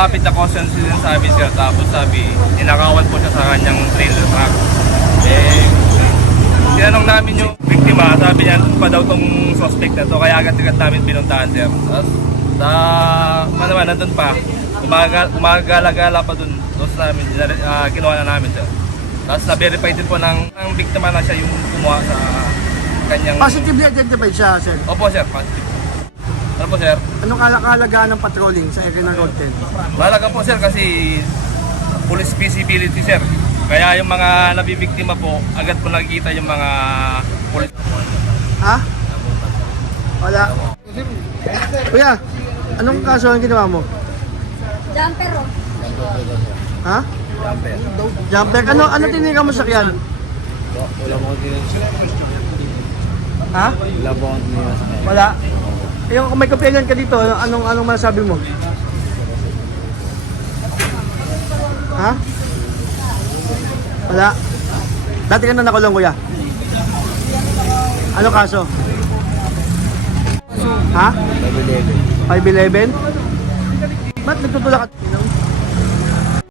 lumapit na caution sabi sir, tapos sabi, ninakawan po siya sa kanyang trailer truck. Eh, tinanong namin yung biktima, sabi niya, pa daw tong suspect na to, kaya agad-agad namin pinuntahan sir. Tapos, naman, nandun pa, umagala-gala pa dun, tapos namin, kinuha na namin sir. Tapos na-verify din po ng biktima na siya yung kumuha sa kanyang... Positively identified siya, sir. Opo sir, positive. Ano po sir? Anong kalakalagaan ng patrolling sa Equina Road 10? Mahalaga po sir kasi police visibility sir. Kaya yung mga nabibiktima po, agad po nakikita yung mga police. Ha? Wala. Kuya, anong kaso ang ginawa mo? Jumper oh. Ha? Jumper. Ano tinigan mo sa sakyan? Wala mo Ha? Wala po akong tinira sa kanya. Wala. Yung kung may kapilan ka dito, anong masasabi mo? Ha? Wala. Dati ka na nakulong, kuya. Ano kaso? Ha? 511. Ba't nagtutulak ka?